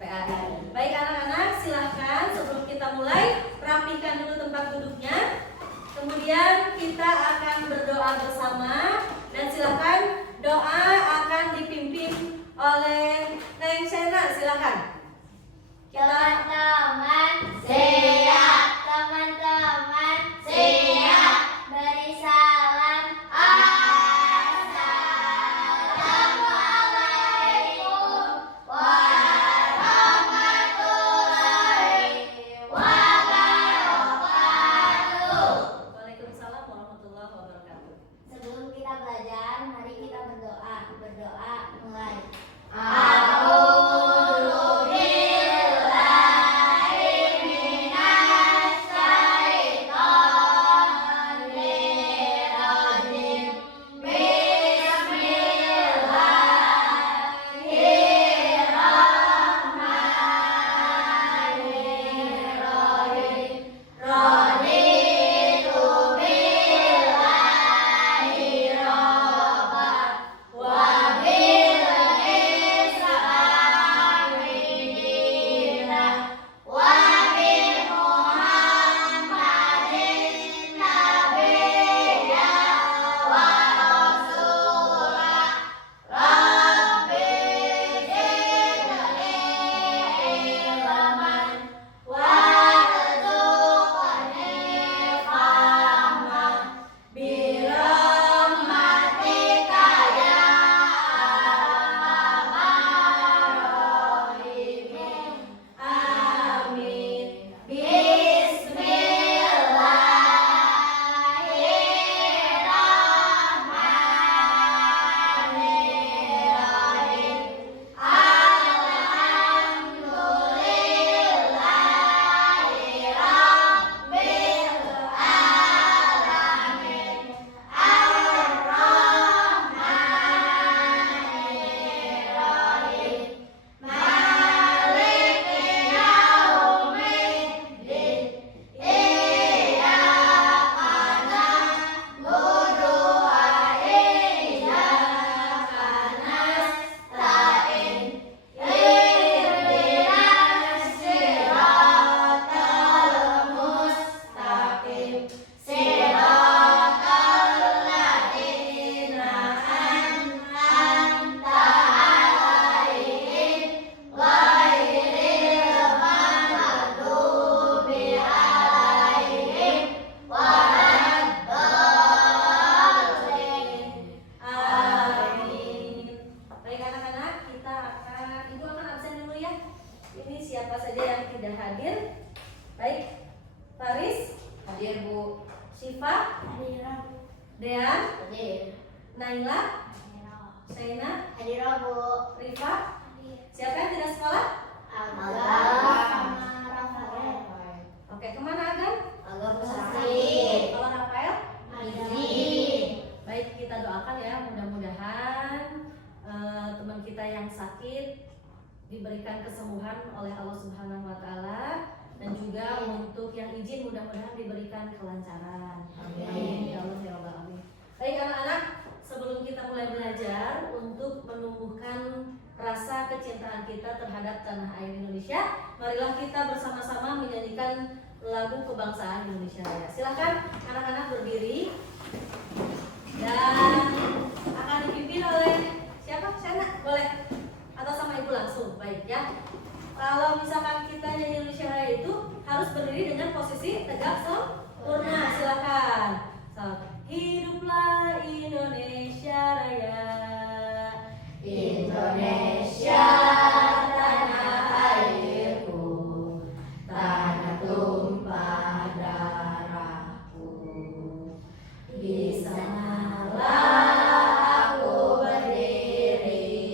PAI. Baik anak-anak, silahkan sebelum kita mulai rapikan dulu tempat duduknya. Kemudian kita akan berdoa bersama dan silahkan doa akan dipimpin oleh Neng Sena. Silahkan. Teman-teman siap, teman-teman siap. Beri salam. Assalamualaikum warahmatullahi wabarakatuh. Waalaikumsalam warahmatullahi wabarakatuh. Sebelum kita belajar, mari kita berdoa. Berdoa mulai. Diberikan kesembuhan oleh Allah Subhanahu wa taala dan juga untuk yang izin mudah-mudahan diberikan kelancaran. Amin. Ya Allah ya Rabbal alamin. Baik anak-anak, sebelum kita mulai belajar untuk menumbuhkan rasa kecintaan kita terhadap tanah air Indonesia, marilah kita bersama-sama menyanyikan lagu kebangsaan Indonesia Raya. Silakan anak-anak berdiri dan akan dipimpin oleh siapa? Sena, boleh? Atau sama ibu langsung, baik ya. Kalau misalkan kita nyanyi Indonesia Raya itu harus berdiri dengan posisi tegak sempurna. Silakan. Hiduplah Indonesia Raya. Indonesia tanah airku, tanah tumpah darahku. Di sanalah aku berdiri,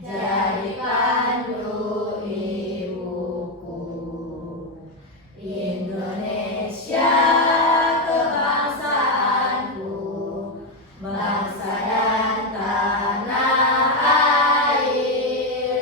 jadi pandu ibuku. Indonesia kebangsaanku, bangsa dan tanah air.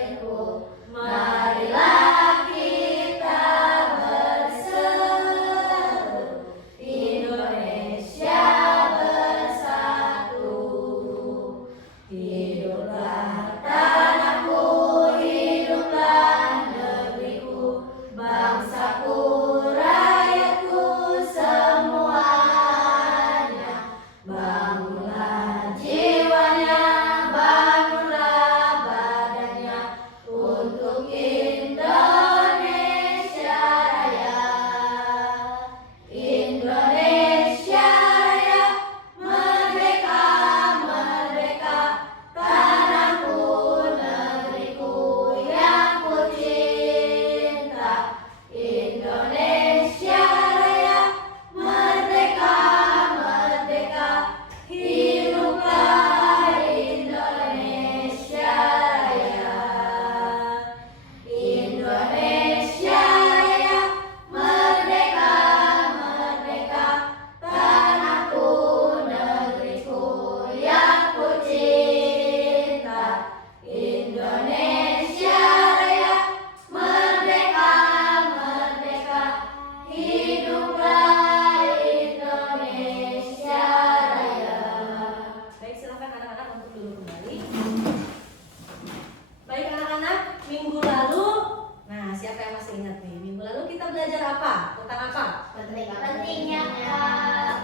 ingat nih, minggu lalu kita belajar apa? Tentang apa? Pentingnya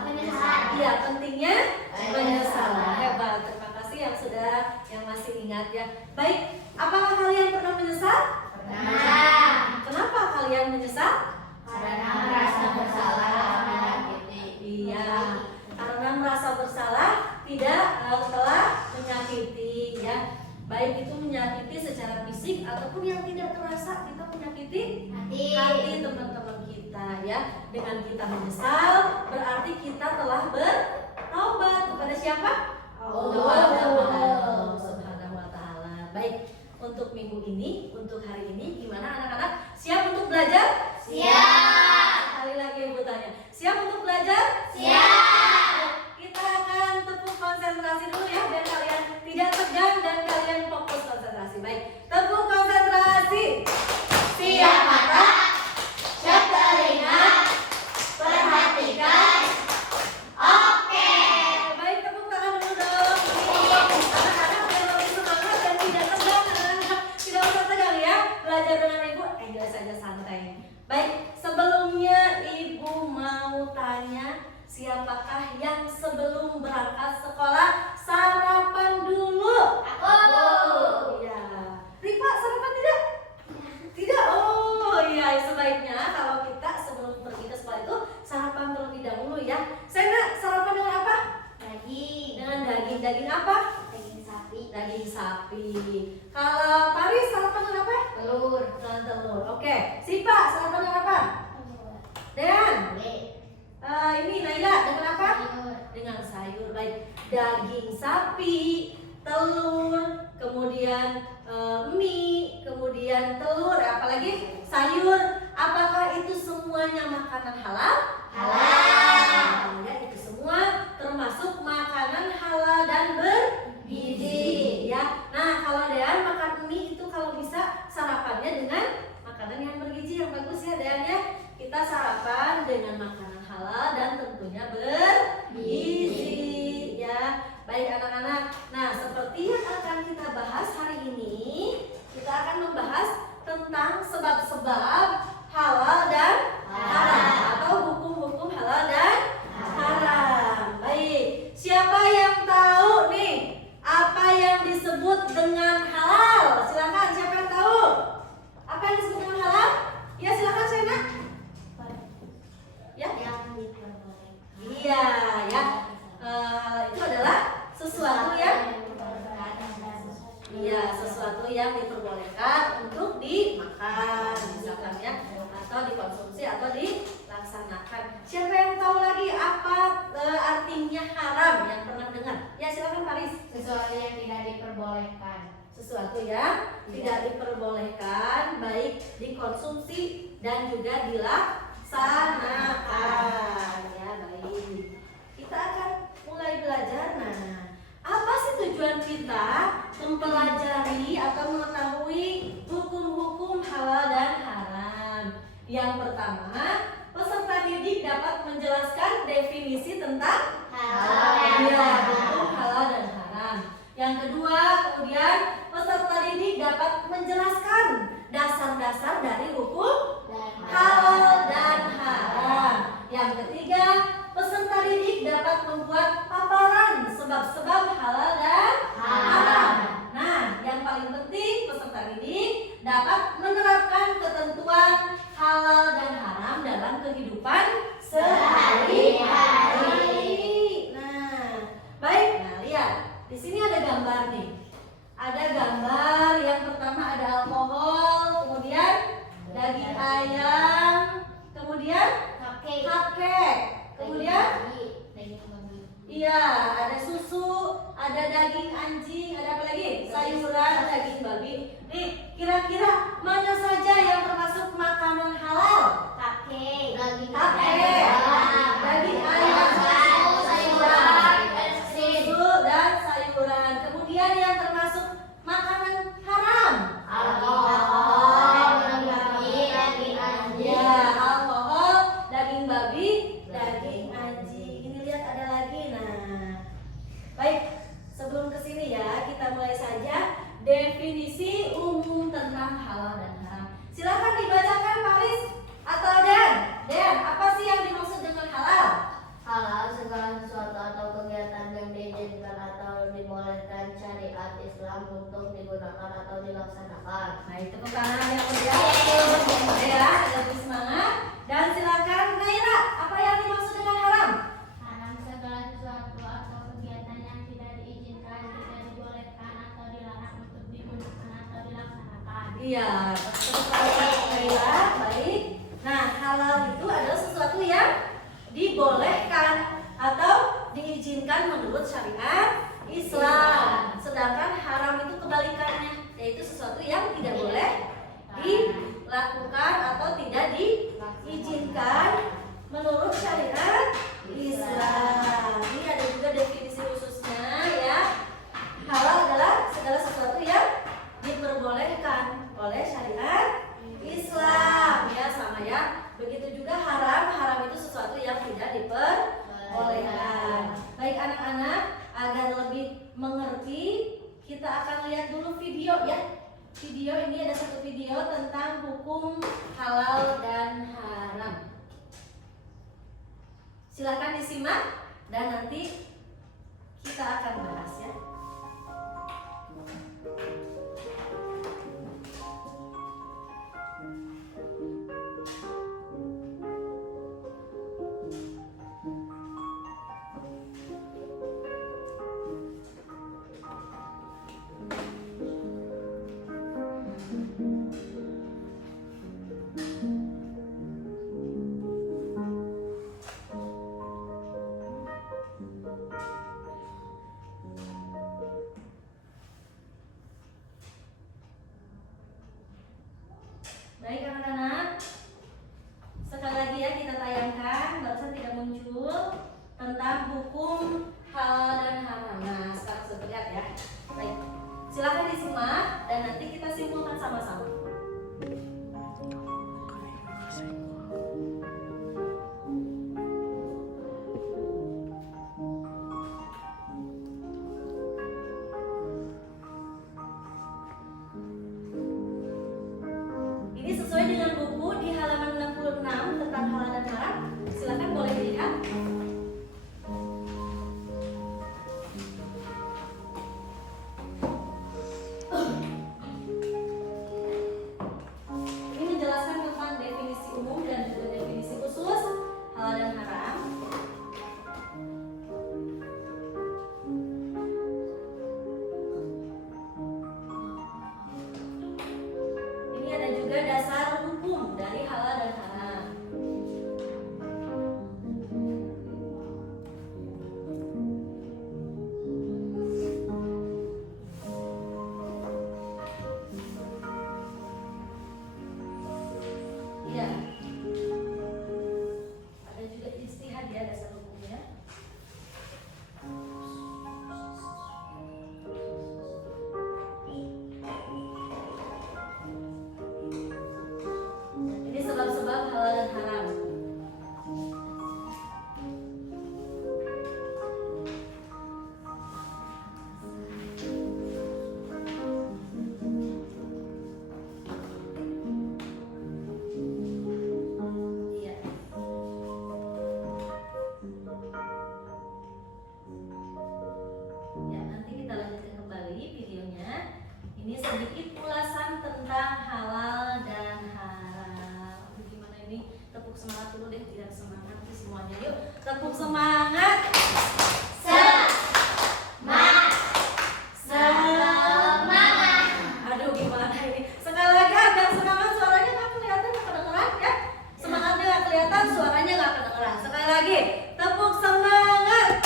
menyesal. Iya, pentingnya menyesal. Hebat, terima kasih yang masih ingat ya. Baik, apakah kalian pernah menyesal? Pernah. Kenapa kalian menyesal? Karena merasa bersalah Iya, karena merasa bersalah telah menyakiti ya. Baik itu menyakiti secara fisik ataupun yang tidak terasa kita menyakiti hati teman-teman kita ya. Dengan kita menyesal berarti kita telah bertaubat kepada siapa? Allah Subhanahu wa taala. Baik, untuk minggu ini, untuk hari ini gimana anak-anak? Siap untuk belajar? Siap. Sekali lagi Ibu tanya. Siap untuk belajar? Siap. Kita akan tepuk konsentrasi dulu ya biar kalian tidak tegang dan kalian fokus konsentrasi. Baik, tepuk konsentrasi. Siap mata, siap telinga, perhatikan. Oke. Baik, tepuk tangan dulu dong. Anak-anak biar lebih semangat dan tidak tegang. Anak-anak tidak usah tegang ya. Belajar dengan Ibu enjoy saja santai. Baik, sebelumnya Ibu mau tanya, siapakah yang sebelum berangkat sekolah sarapan dulu? Aku. Iya. Rifa sarapan tidak? Tidak. Oh iya, sebaiknya kalau kita sebelum pergi ke sekolah itu sarapan terlebih dahulu ya. Sena sarapan dengan apa? Daging. Dengan daging. Daging apa? Daging sapi. Daging sapi. Kalau Paris sarapan dengan apa? Telur. Dengan telur. Oke. Sipa sarapan dengan apa? Dean. Ini Naila dengan apa? Dengan sayur. Baik, daging sapi, telur, kemudian mie, kemudian telur, apalagi sayur. Apakah itu semuanya makanan halal? Halal. Ya, itu semua termasuk makanan halal dan bergizi ya. Nah, kalau Dean makan mie itu kalau bisa sarapannya dengan makanan yang bergizi yang bagus ya Dean ya. Kita sarapan dengan makanan halal dan tentunya bergizi ya. Baik anak-anak. Nah, seperti yang akan kita bahas hari ini, kita akan membahas tentang sebab-sebab halal dan haram atau hukum-hukum halal dan haram. Baik, siapa yang tahu nih apa yang disebut dengan halal? Silakan, siapa yang tahu? Apa yang disebut dengan halal? Ya, silakan Sena. Ya. Yang diperbolehkan. Iya, ya. Itu adalah sesuatu yang sesuatu yang diperbolehkan untuk dimakan, misalkan ya, atau dikonsumsi atau dilaksanakan. Siapa yang tahu lagi apa artinya haram yang pernah dengar? Ya, silakan Paris. Sesuatu yang tidak diperbolehkan. Sesuatu yang tidak diperbolehkan baik dikonsumsi dan juga dilaksanakan. Ya, baik. Kita akan mulai belajar. Nah, apa sih tujuan kita mempelajari atau mengetahui hukum-hukum halal dan haram? Yang pertama, peserta didik dapat menjelaskan definisi tentang Halal. ya, hukum halal dan haram. Yang kedua, kemudian peserta didik dapat menjelaskan dasar-dasar dari hukum halal dan haram. Yang ketiga, peserta didik dapat membuat paparan sebab-sebab halal dan haram. Nah, yang paling penting peserta didik dapat menerapkan ketentuan halal dan haram dalam kehidupan sehari-hari. Nah, baik. Nah, lihat. Di sini ada gambar nih. Ada gambar yang pertama ada alkohol, kemudian daging ayam, kemudian kakek, kemudian iya ada susu, ada daging anjing, ada apa lagi? Sayuran, daging babi. Nih, kira-kira mana saja yang termasuk makanan halal? Kakek, daging ayam, sayuran, susu dan sayuran. Kemudian yang termasuk makanan haram? Ya, alkohol, daging babi, daging anjing. Ini lihat ada lagi. Nah, baik. Sebelum kesini ya, kita mulai saja definisi umum tentang halal dan haram. Silakan dibacakan Pak dilaksanakan. Baik, tepuk tangan yang meriah untuk ya, lebih semangat. Dan silakan Naira, apa yang dimaksud dengan haram? Haram segala sesuatu atau kegiatan yang tidak diizinkan, tidak dibolehkan atau dilarang untuk digunakan atau dilaksanakan. Iya, tepuk tangan untuk Naira. Baik. Nah, halal itu adalah sesuatu yang dibolehkan atau diizinkan menurut syariat Islam. Sedangkan haram itu kebalikannya, yaitu sesuatu yang tidak boleh dilakukan atau tidak diizinkan menurut syariat Islam. Ini ada juga definisi khususnya ya. Halal adalah segala sesuatu yang diperbolehkan oleh syariat Islam ya, sama ya. Begitu juga haram itu sesuatu yang tidak diperbolehkan. Baik anak-anak, agar lebih mengerti, kita akan lihat dulu video ya. Video ini ada satu video tentang hukum halal dan haram. Silakan disimak dan nanti kita akan bahas ya. Baik anak-anak, sekali lagi ya kita tayangkan, barusan tidak muncul tentang hukum halal dan haram. Nah sekarang sudah terlihat ya. Baik, silakan disimak dan nanti kita simpulkan sama-sama. Ini sesuai dengan buku di halaman 66 tentang halal dan haram. Silakan boleh dilihat. Ini menjelaskan tentang definisi umum dan juga definisi khusus halal dan haram. Ini ada juga dasar hukum dari halal dan haram. Iya. Ada juga ijtihad ya dasar hukumnya. Ini sebab-sebab halal dan haram. Iya. Ya, nanti kita lanjutkan kembali videonya. Ini sedikit ulasan tentang halal dan haram. Aduh, gimana ini? Tepuk semangat dulu deh, biar semangat nih semuanya. Yuk, tepuk semangat. Semangat. Aduh, gimana ini? Sekali lagi agak semangat, suaranya nggak kelihatan, nggak kedengeran ya? Semangatnya nggak kelihatan, suaranya nggak kedengeran. Sekali lagi, tepuk semangat.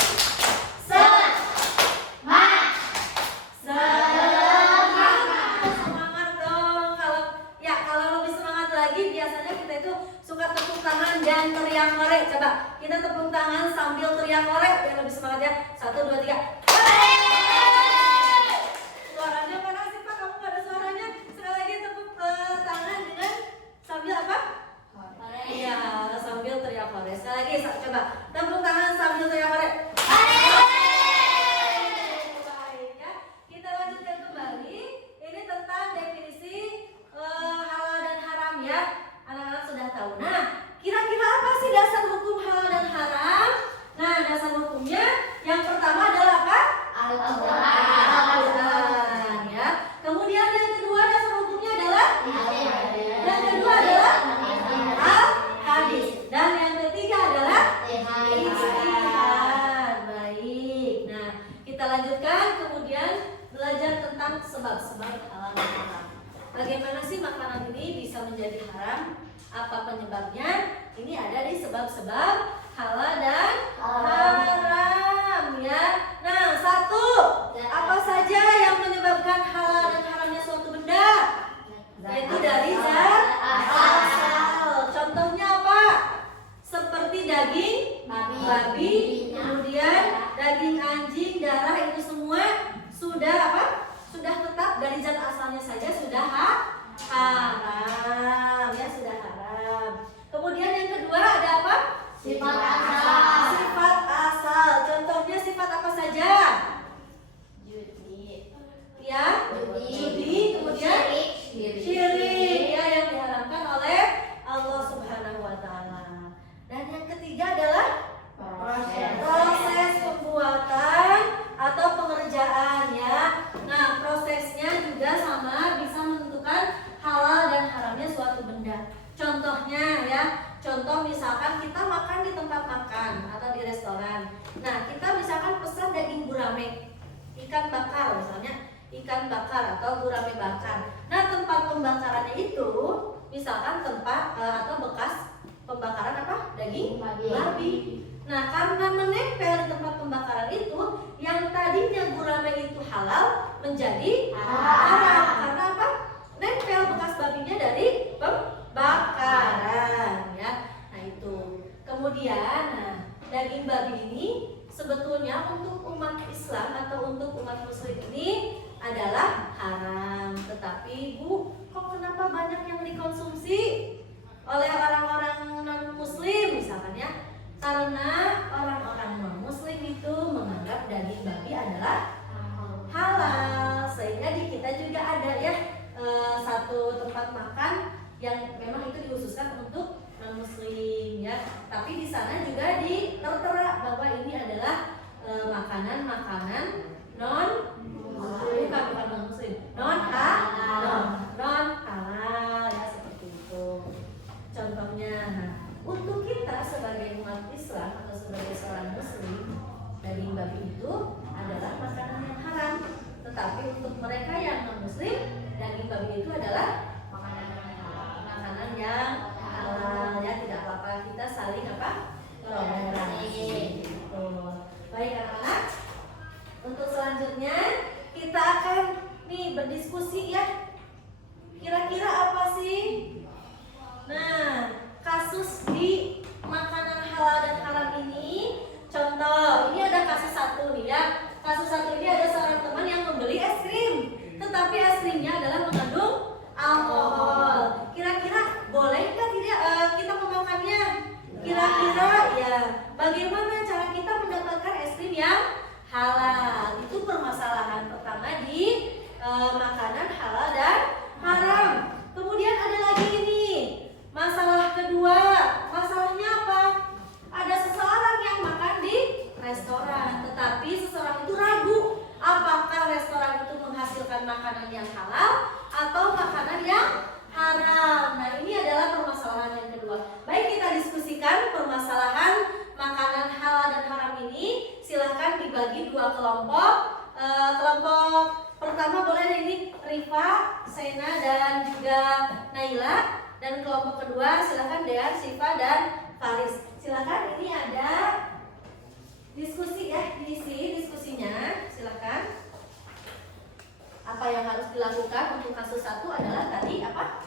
Semangat dong. Kalau lebih semangat lagi, biasanya kita itu suka tepuk tangan dan teriak hore. Coba kita tepuk tangan sambil teriak hore biar lebih semangat ya. 1, 2, 3. Suaranya mana sih Pak? Kamu nggak ada suaranya. Sekali lagi tepuk tangan dengan sambil apa? Iya, sambil teriak hore. Sekali lagi, coba tepuk tangan sambil teriak hore. Baik ya. Kita lanjutkan kembali. Ini tentang definisi halal dan haram ya. Anak-anak sudah tahu. Nah, kira-kira apa sih dasar hukum halal dan haram? Nah, dasar hukumnya yang pertama adalah apa? Al-Quran ya. Kemudian yang kedua menjadi haram? Apa penyebabnya? Ini ada di sebab-sebab halal dan haram ya. Nah, satu, apa saja yang menyebabkan halal dan haramnya suatu benda? Yaitu dari zat asal. Contohnya apa? Seperti daging babi, kemudian daging anjing, darah, itu semua sudah apa? Sudah tetap dari zat asalnya saja sudah haram ya, sudah haram. Kemudian yang kedua ada apa? Sifat asal. Sifat asal. Contohnya sifat apa saja? Judi. Ya, judi, kemudian syirik ya, yang diharamkan oleh Allah Subhanahu wa taala. Dan yang ketiga adalah proses pembuatan atau pengerjaan ya. Nah, prosesnya juga sama, bisa menentukan halal dan haramnya suatu benda. Contohnya ya, contoh misalkan kita makan di tempat makan atau di restoran. Nah, kita misalkan pesan daging gurame, ikan bakar misalnya, ikan bakar atau gurame bakar. Nah, tempat pembakarannya itu misalkan tempat atau bekas pembakaran apa? Daging babi. Nah, karena menempel di tempat pembakaran itu, yang tadinya gurame itu halal menjadi haram. Karena apa? Nempel bekas babinya dari pembakaran ya. Nah, itu. Kemudian, nah, daging babi ini sebetulnya untuk umat Islam atau untuk umat Muslim ini adalah haram. Tetapi Bu, kok kenapa banyak yang dikonsumsi oleh orang-orang non-Muslim misalkan ya? Karena orang-orang non-Muslim itu menganggap daging babi adalah halal. Sehingga di kita juga ada ya satu tempat makan yang memang itu dikhususkan untuk non-Muslim ya. Tapi di sana juga tertera bahwa ini adalah makanan-makanan bukan non-Muslim, non halal ya, seperti itu. Contohnya, nah, untuk kita sebagai umat Islam atau sebagai seorang Muslim, daging babi itu adalah makanan yang haram. Tetapi untuk mereka yang non-Muslim, daging babi itu adalah makanan yang halal ya, tidak apa-apa, kita saling apa? Toleransi. Baik anak-anak, untuk selanjutnya kita akan nih berdiskusi ya. Kira-kira apa sih? Nah, kasus di makanan halal dan haram ini, contoh, ini ada kasus satu nih ya. Kasus satu ini ada seorang teman yang membeli es krim, tetapi es krimnya adalah mengandung alkohol. Kira-kira bolehkah tidak kita memakannya? Kira-kira ya, bagaimana cara kita mendapatkan es krim yang halal? Itu permasalahan pertama di makanan halal dan haram. Kemudian ada lagi ini, masalah kedua. Masalahnya apa? Ada seseorang yang makan di restoran, tetapi seseorang itu ragu apakah restoran itu menghasilkan makanan yang halal atau makanan yang haram. Nah, ini adalah permasalahan yang kedua. Baik, kita diskusikan permasalahan makanan halal dan haram ini. Silahkan dibagi dua kelompok. Kelompok pertama boleh ini Rifa, Sena, dan juga Naila. Dan kelompok kedua silahkan Dean, Siva, dan Faris. Silahkan, ini ada diskusi ya, diisi diskusinya. Silahkan. Apa yang harus dilakukan untuk kasus satu adalah tadi apa?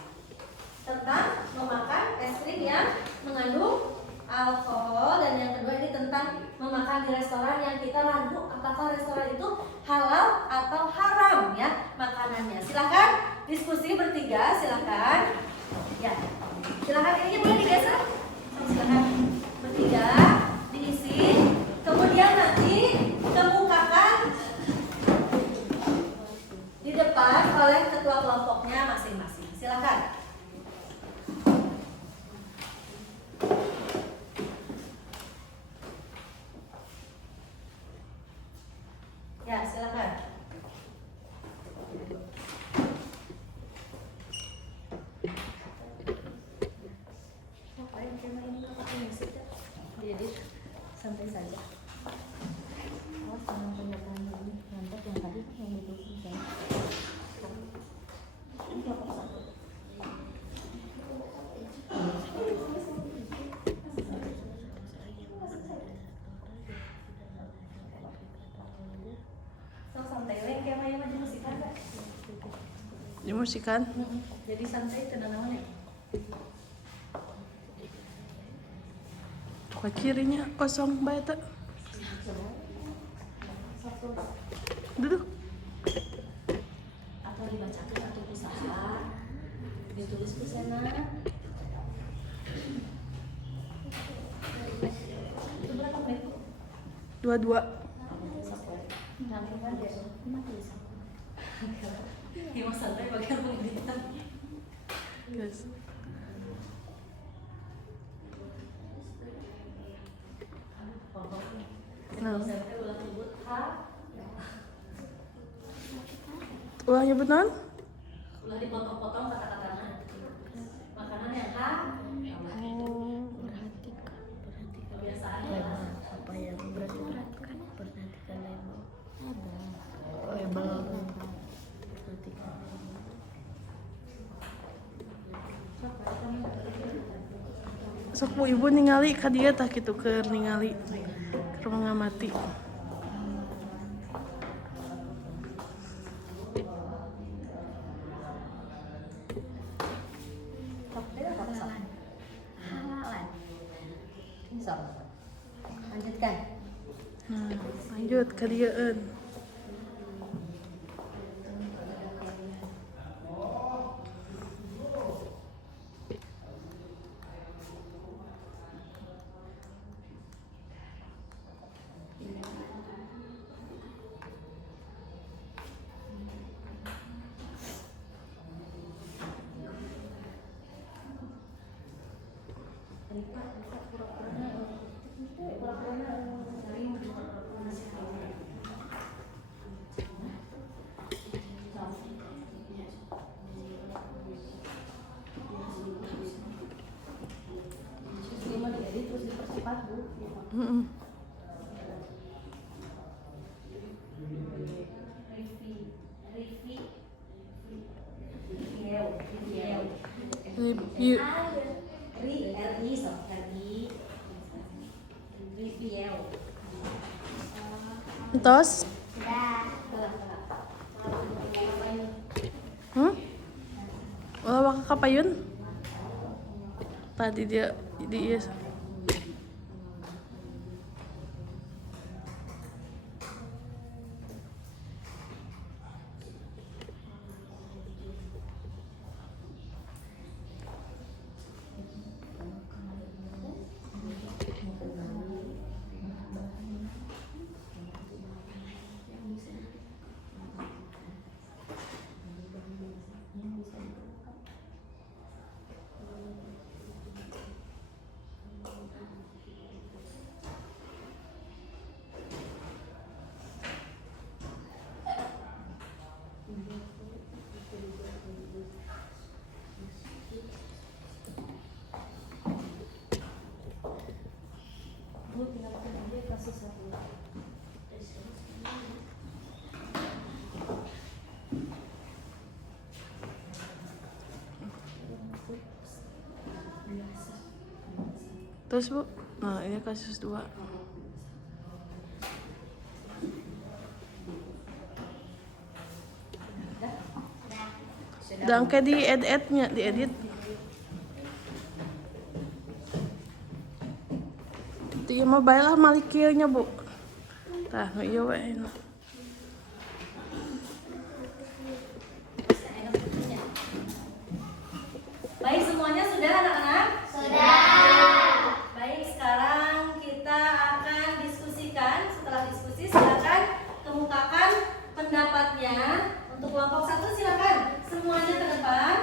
Tentang memakan es krim yang mengandung alkohol, dan yang kedua ini tentang memakan di restoran yang kita ragu apakah restoran itu halal atau haram ya makanannya. Silahkan diskusi bertiga, silahkan ya, silahkan ininya boleh digeser, silahkan bertiga diisi, kemudian nanti kemukakan di depan oleh ketua kelompoknya masing-masing. Silahkan. Ya, silakan. Jadi santai saja. Awas jangan pernyataan ini. Nanti yang tadi yang itu saya. Ini kelompok satu. promosikan. Jadi santai tenang naon ya. Kok cirinya kosong bae teh. Duduk. Atau dibacakan atau usaha ditulis di sana. Itu berapa menit? 22. Emang santai bagian pengeditan. Guys. Nah, santai ulah nyebut Ulah nyebut naon? ulah dipotong-potong kata-katanya. Makanan yang kebiasaan ya. Apa yang perhatikan label label perhatikan Sok bu ibu ningali ka dieu tah kitu keur ningali keur mengamati. halalan sok lanjutkan Nah, lanjut ka dieu eun. Terus dipercepat bu. Heeh. Review. RI sok RI review. Entos? Ulah waka kapayun? Tadi dia di ieu. Bu tinggal aja kasus satu. Terus bu, nah ini kasus 2. Dan kayak di edit-nya, diedit. Ieu mah bae lah malik kieu nya bu. Tah, nu ieu we. Baik semuanya sudah anak-anak? Sudah. Baik, sekarang kita akan diskusikan. Setelah diskusi silakan kemukakan pendapatnya. Untuk kelompok 1 silakan semuanya ke depan.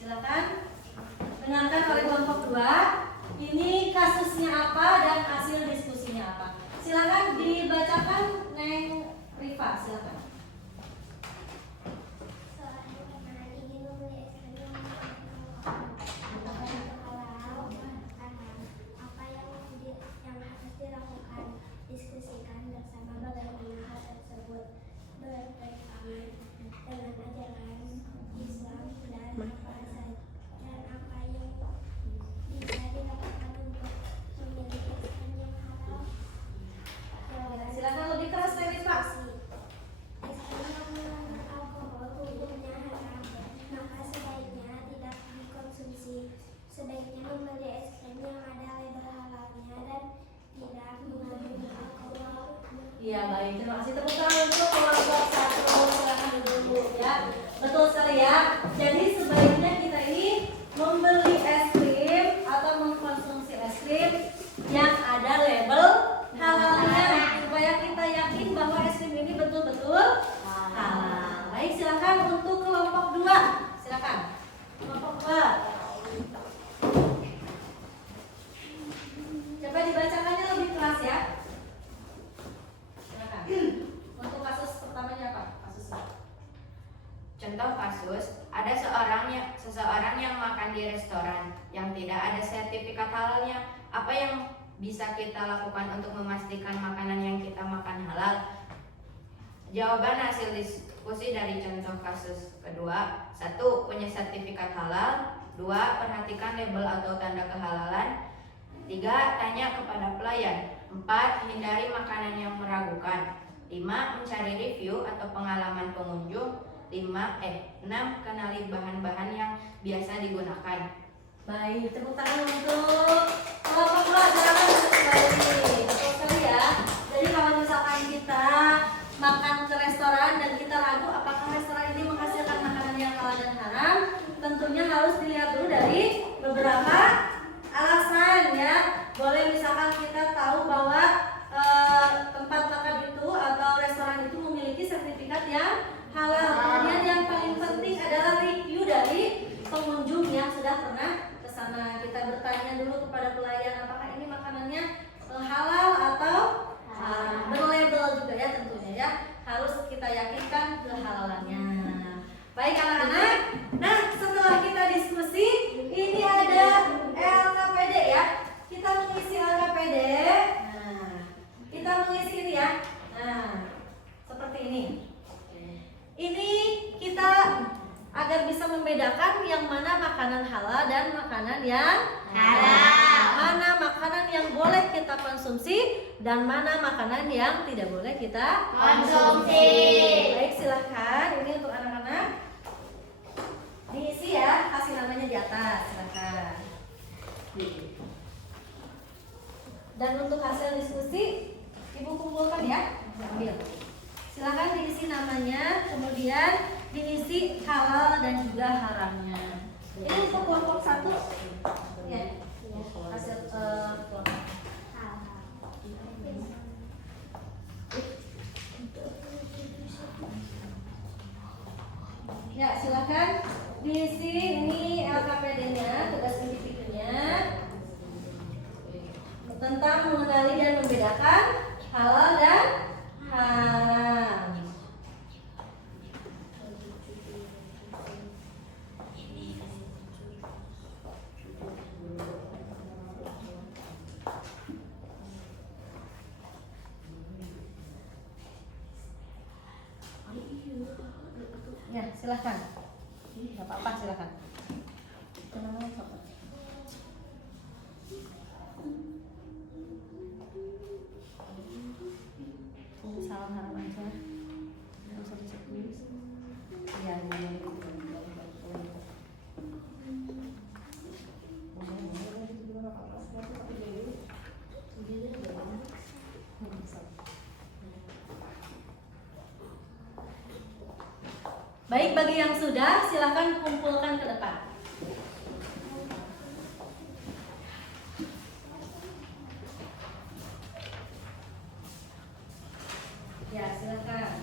Silakan dengarkan oleh kelompok 2. Ini kasusnya apa dan hasil diskusinya apa. Silakan dibacakan Neng Rifa, silakan. Apa yang harus dilakukan, diskusikan bersama bagaimana hal tersebut bertentangan dengan ajaran Islam dan apa yang bisa dilakukan untuk memiliki Islam yang halal. Baik, terima kasih. Tepuk tangan untuk kelompok 1. Silakan duduk ya. Betul sekali ya. Jadi sebaiknya kita ini membeli es krim atau mengkonsumsi es krim yang ada label halalnya supaya kita yakin bahwa es krim ini betul-betul halal. Baik, silakan untuk kelompok 2. Silakan. Kelompok 2. Coba dibacakannya lebih keras ya. Silakan. Untuk kasus pertamanya apa? Kasusnya. Contoh kasus, ada seseorang yang makan di restoran yang tidak ada sertifikat halalnya. Apa yang bisa kita lakukan untuk memastikan makanan yang kita makan halal? Jawaban hasil diskusi dari contoh kasus kedua: 1. Punya sertifikat halal. 2. Perhatikan label atau tanda kehalalan. 3. Tanya kepada pelayan. 4. Hindari makanan yang meragukan. 5. Mencari review atau pengalaman pengunjung. 6. Kenali bahan-bahan yang biasa digunakan. Baik, tepuk tangan untuk kelompok 2. Silakan duduk kembali. Betul sekali ya. Jadi kalau misalkan kita makan ke restoran dan kita ragu apakah restoran ini menghasilkan makanan yang halal dan haram, tentunya harus dilihat dulu dari beberapa alasan ya. Boleh misalkan kita tahu bahwa tempat makan itu atau restoran itu memiliki sertifikat yang halal. Kemudian yang paling penting adalah review dari pengunjung yang sudah pernah ke sana. Kita bertanya dulu kepada pelayan apakah ini makanannya halal atau berlabel juga ya, tentunya ya. Harus kita yakinkan kehalalannya. Baik anak-anak. Nah, setelah kita diskusi, ini ada LKPD ya. Kita mengisi LKPD. Nah, kita mengisi ini ya. Nah, seperti ini. Ini kita agar bisa membedakan yang mana makanan halal dan makanan yang haram. Mana makanan yang boleh kita konsumsi dan mana makanan yang tidak boleh kita Konsumsi. Baik, silahkan. Ini untuk anak-anak. Diisi ya, kasih namanya di atas. Silahkan. Dan untuk hasil diskusi, Ibu kumpulkan ya. Ambil. Silahkan diisi namanya, kemudian diisi halal dan juga haramnya. Ini untuk kelompok 1 ya. Hasil kelompok. Ya, silahkan diisi ini LKPD-nya, tugas individunya tentang mengenali dan membedakan halal dan haram. Ya, silahkan. Gak apa-apa, silahkan. Kenapa sok? Salam haram aja. Nggak usah ditulis. Iya, iya. Baik, bagi yang sudah, silakan kumpulkan ke depan. Ya, silakan.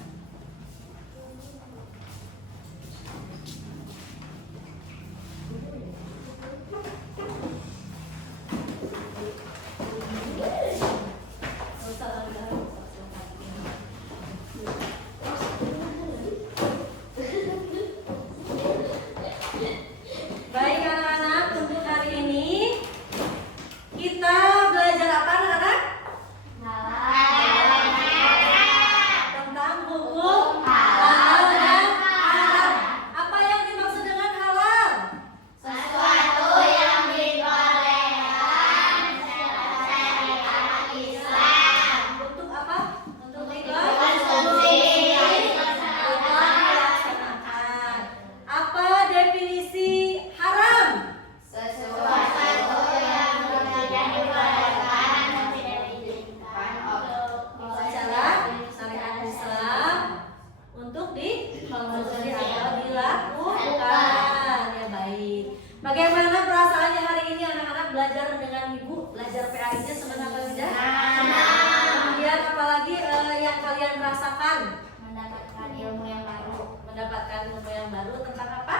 belajar dengan ibu, belajar PAI-nya senang apa tidak? Kemudian apalagi yang kalian rasakan? Mendapatkan ilmu yang baru. Mendapatkan ilmu yang baru tentang apa?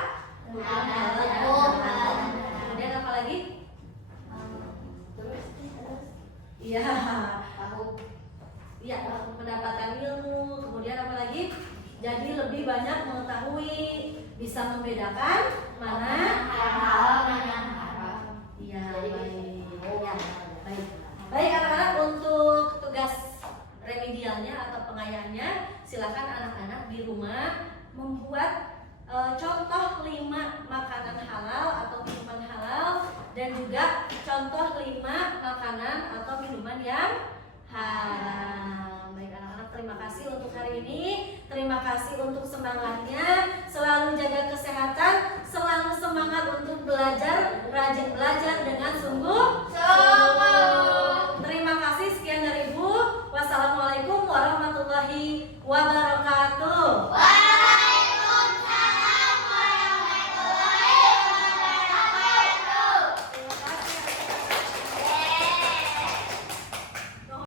Tuhan. Kemudian apa lagi? Iya, iya, mendapatkan ilmu. Kemudian apa lagi? Jadi lebih banyak mengetahui, bisa membedakan mana Halal dan yang haram. iya, baik. Ya, baik. Baik anak-anak, untuk tugas remedialnya atau pengayaannya, silakan anak-anak di rumah membuat contoh 5 makanan halal atau minuman halal, dan juga contoh 5 makanan atau minuman yang haram. Baik anak-anak, terima kasih untuk hari ini. Terima kasih untuk semangatnya. Selalu jaga kesehatan, selalu semangat untuk belajar, rajin belajar dengan sungguh